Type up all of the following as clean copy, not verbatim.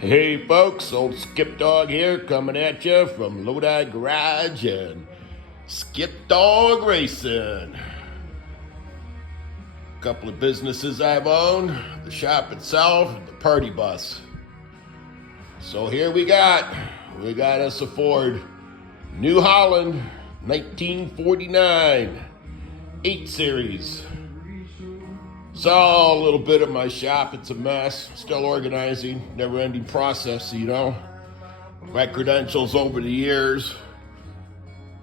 Hey folks, old Skip Dog here coming at you from Lodi Garage and Skip Dog Racing. A couple of businesses I've owned, the shop itself, the party bus. So here we got us a Ford New Holland 1949 8 Series. Saw a little bit of my shop. It's a mess. Still organizing. Never-ending process, you know. My credentials over the years.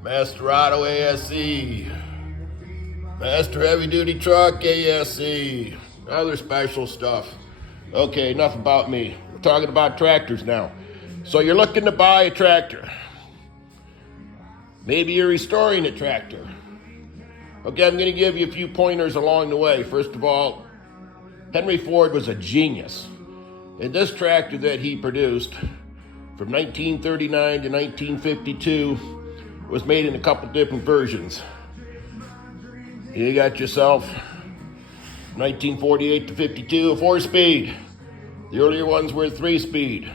Master Auto ASE. Master Heavy Duty Truck ASE. Other special stuff. Okay, enough about me. We're talking about tractors now. So you're looking to buy a tractor. Maybe you're restoring a tractor. Okay, I'm going to give you a few pointers along the way. First of all, Henry Ford was a genius. And this tractor that he produced from 1939 to 1952 was made in a couple different versions. You got yourself 1948 to 52, a 4-speed. The earlier ones were 3-speed.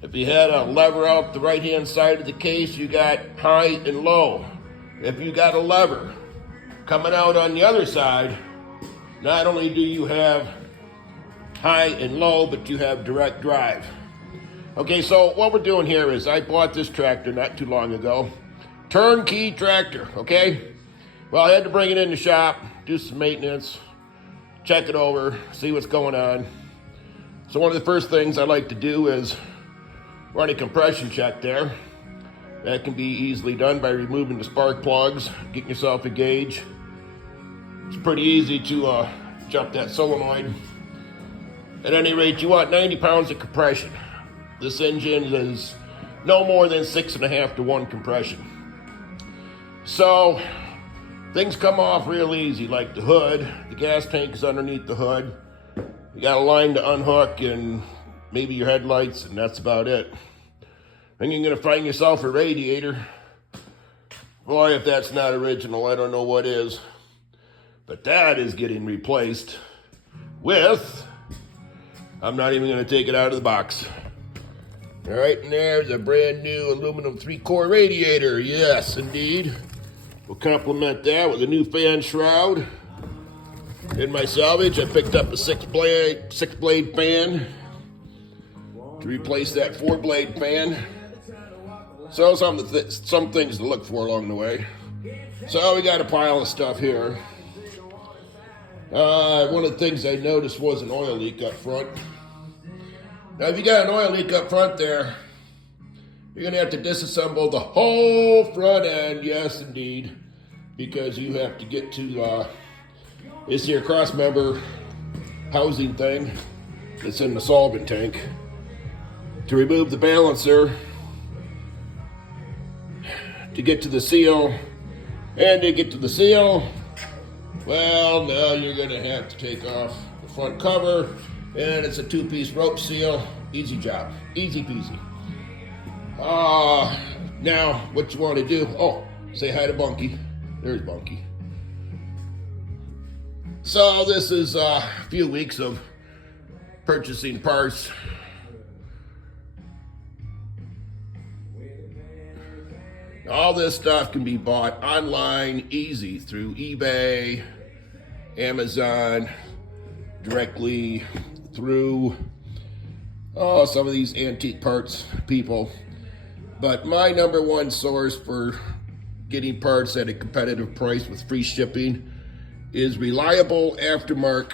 If you had a lever out the right-hand side of the case, you got high and low. If you got a lever coming out on the other side, not only do you have high and low, but you have direct drive. Okay, so what we're doing here is I bought this tractor not too long ago. Turnkey tractor, okay? Well, I had to bring it in the shop, do some maintenance, check it over, see what's going on. So one of the first things I like to do is run a compression check there. That can be easily done by removing the spark plugs, getting yourself a gauge. It's pretty easy to jump that solenoid. At any rate, you want 90 pounds of compression. This engine is no more than 6.5 to 1 compression. So things come off real easy, like the hood. The gas tank is underneath the hood. You got a line to unhook and maybe your headlights, and that's about it. Then you're gonna find yourself a radiator. Boy, if that's not original, I don't know what is. But that is getting replaced with, I'm not even gonna take it out of the box. All right, and there's a brand new aluminum 3-core radiator. Yes, indeed. We'll complement that with a new fan shroud. In my salvage, I picked up a six-blade fan to replace that 4-blade fan. So some things to look for along the way. So we got a pile of stuff here. One of the things I noticed was an oil leak up front. Now, if you got an oil leak up front there, you're going to have to disassemble the whole front end. Yes, indeed. Because you have to get to this here cross member housing thing that's in the solvent tank to remove the balancer, to get to the seal, and to get to the seal, well, now you're going to have to take off the front cover, and it's a 2-piece rope seal. Easy job. Easy peasy. Now, what you want to do, say hi to Bunky. There's Bunky. So this is a few weeks of purchasing parts. All this stuff can be bought online, easy, through eBay, Amazon, directly through some of these antique parts people. But my number one source for getting parts at a competitive price with free shipping is reliable aftermarket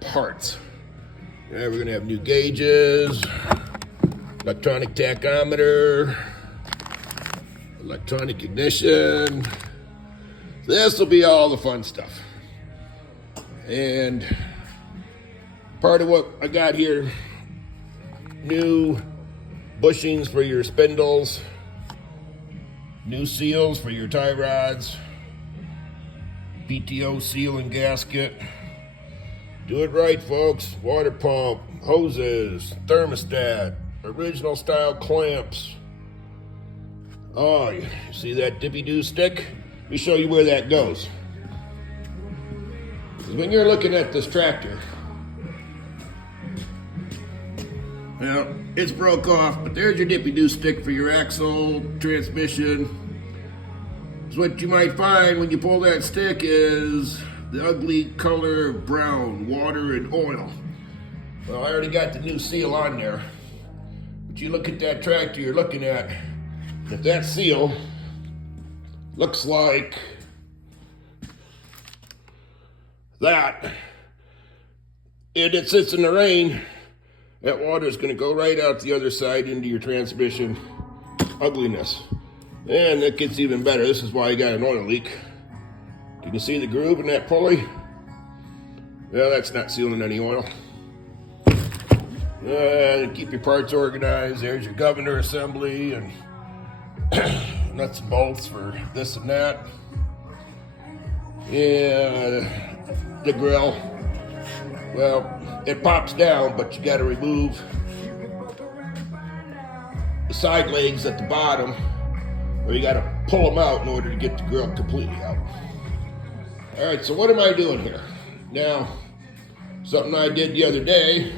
parts. Yeah, we're gonna have new gauges, electronic tachometer, electronic ignition. This will be all the fun stuff. And part of what I got here, new bushings for your spindles, new seals for your tie rods, PTO seal and gasket. Do it right, folks. Water pump, hoses, thermostat, original style clamps. Oh, you see that dippy-doo stick? Let me show you where that goes. When you're looking at this tractor, Well, it's broke off, but there's your dippy-doo stick for your axle, transmission. So what you might find when you pull that stick is the ugly color of brown, water and oil. Well, I already got the new seal on there. But you look at that tractor you're looking at, if that seal looks like that, and it sits in the rain, that water is going to go right out the other side into your transmission ugliness. And it gets even better. This is why you got an oil leak. You can see the groove in that pulley. Well, that's not sealing any oil. Keep your parts organized. There's your governor assembly and nuts and bolts for this and that. Yeah, the grill. Well, it pops down, but you got to remove the side legs at the bottom, or you got to pull them out in order to get the grill completely out. All right, so what am I doing here? Now, something I did the other day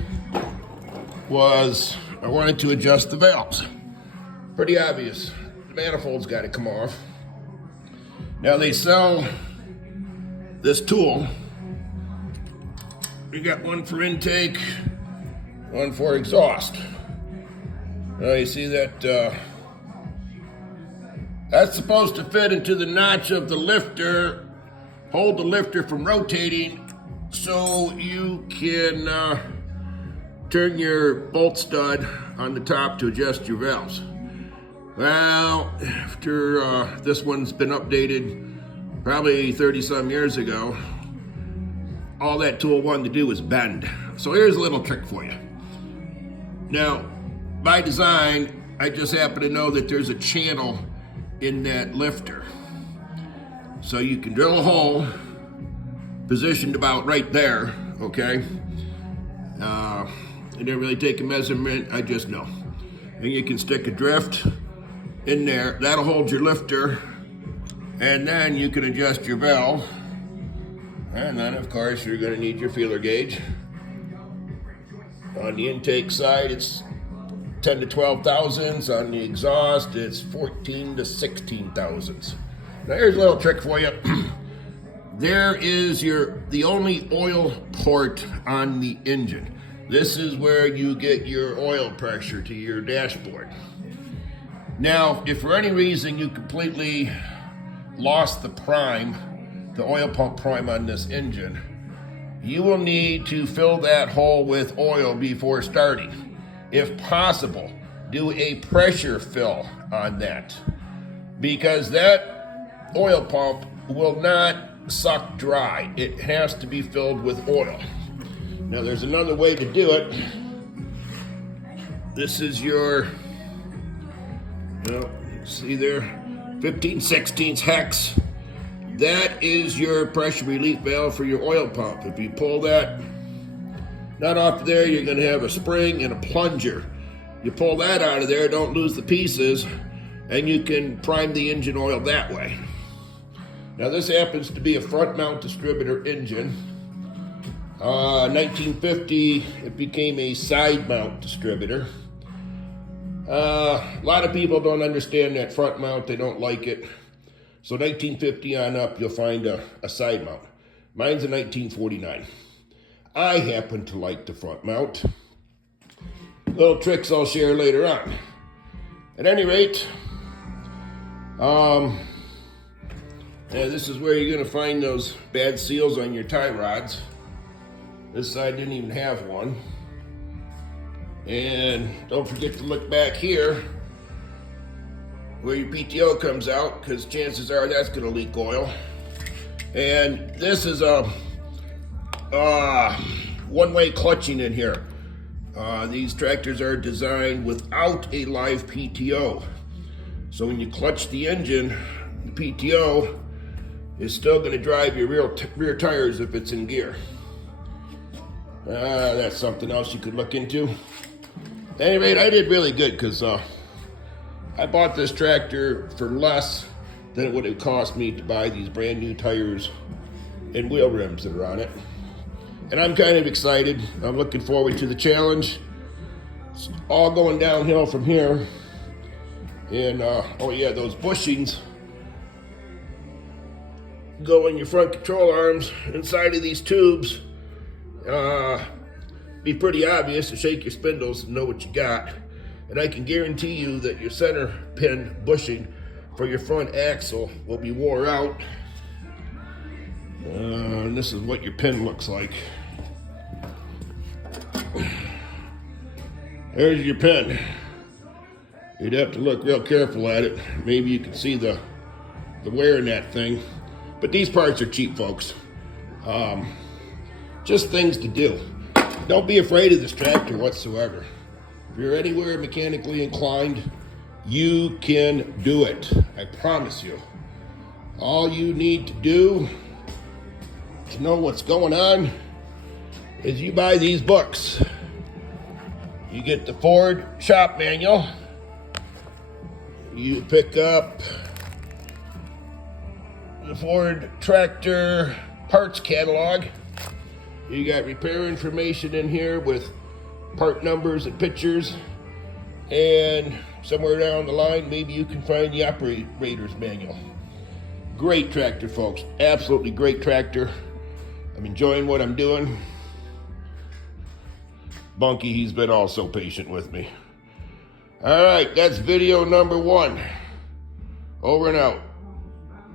was I wanted to adjust the valves. Pretty obvious. The manifold's got to come off. Now they sell this tool. You got one for intake, one for exhaust. Now you see that that's supposed to fit into the notch of the lifter, hold the lifter from rotating so you can turn your bolt stud on the top to adjust your valves. Well, after this one's been updated probably 30 some years ago, all that tool wanted to do was bend. So here's a little trick for you. Now, by design, I just happen to know that there's a channel in that lifter. So you can drill a hole positioned about right there, okay? I didn't really take a measurement, I just know. And you can stick a drift in there. That'll hold your lifter. And then you can adjust your valve. And then, of course, you're going to need your feeler gauge. On the intake side, it's 10 to 12 thousandths. On the exhaust, it's 14 to 16 thousandths. Now, here's a little trick for you. There is the only oil port on the engine. This is where you get your oil pressure to your dashboard. Now, if for any reason you completely lost the prime, the oil pump prime on this engine, you will need to fill that hole with oil before starting. If possible, do a pressure fill on that, because that oil pump will not suck dry. It has to be filled with oil. Now there's another way to do it. This is your, see there, 15/16 hex. That is your pressure relief valve for your oil pump. If you pull that nut off there, you're going to have a spring and a plunger. You pull that out of there, don't lose the pieces, and you can prime the engine oil that way. Now this happens to be a front mount distributor engine. 1950, it became a side mount distributor. A lot of people don't understand that front mount, they don't like it. So 1950 on up, you'll find a side mount. Mine's a 1949. I happen to like the front mount. Little tricks I'll share later on. At any rate, this is where you're gonna find those bad seals on your tie rods. This side didn't even have one. And don't forget to look back here where your PTO comes out, because chances are that's going to leak oil. And this is a one-way clutching in here. These tractors are designed without a live PTO. So when you clutch the engine, the PTO is still going to drive your rear tires if it's in gear. That's something else you could look into. At any rate, I did really good because I bought this tractor for less than it would have cost me to buy these brand new tires and wheel rims that are on it. And I'm kind of excited. I'm looking forward to the challenge. It's all going downhill from here. And oh yeah, those bushings go in your front control arms inside of these tubes. Be pretty obvious to shake your spindles and know what you got. And I can guarantee you that your center pin bushing for your front axle will be wore out. And this is what your pin looks like. There's your pin. You'd have to look real careful at it. Maybe you can see the wear in that thing. But these parts are cheap, folks. Just things to do. Don't be afraid of this tractor whatsoever. If you're anywhere mechanically inclined, you can do it. I promise you. All you need to do to know what's going on is you buy these books. You get the Ford shop manual. You pick up the Ford tractor parts catalog. You got repair information in here with part numbers and pictures. And somewhere down the line, maybe you can find the operator's manual. Great tractor, folks. Absolutely great tractor. I'm enjoying what I'm doing. Bunky, he's been also patient with me. All right, that's video number 1. Over and out.